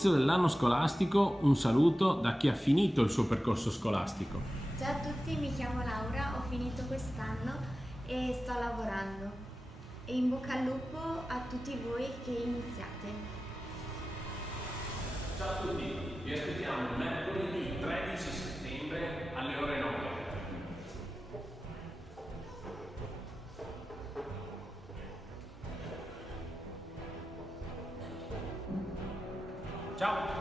all'inizio dell'anno scolastico un saluto da chi ha finito il suo percorso scolastico. Ciao a tutti, mi chiamo Laura, ho finito quest'anno e sto lavorando. E in bocca al lupo a tutti voi che iniziate. Ciao a tutti, vi aspettiamo mercoledì 13 settembre alle ore 9. Ciao!